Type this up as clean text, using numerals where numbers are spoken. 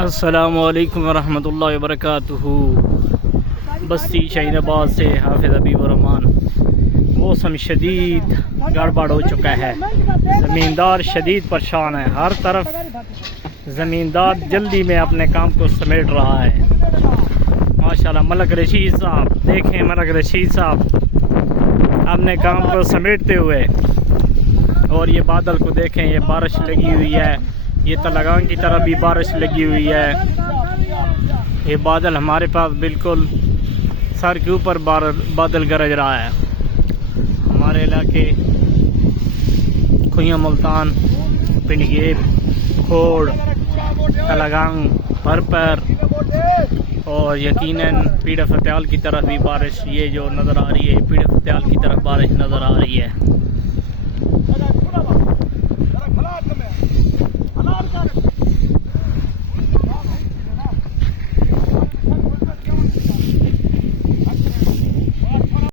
अस्सलामुअलैकुम वरहमतुल्लाहि वबरकातुहू। बस्ती शाहीन आबाद से हाफिज़ हबीब रहमान। मौसम शदीद गड़बड़ हो चुका है, ज़मींदार शदीद परेशान है। हर तरफ ज़मींदार जल्दी में अपने काम को समेट रहा है। माशाल्लाह मलक रशीद साहब, देखें मलक रशीद साहब अपने काम को समेटते हुए। और ये बादल को देखें, ये बारिश लगी हुई है। ये तलागांग की तरफ भी बारिश लगी हुई है। ये बादल हमारे पास बिल्कुल सर के ऊपर बादल गरज रहा है। हमारे इलाके खुइया, मुल्तान, पिंडगेब, खोड़, तलागांग, परपर और यकीनन पीड़ फत्याल की तरफ भी बारिश, ये जो नज़र आ रही है, पीड़ फत्याल की तरफ बारिश नज़र आ रही है।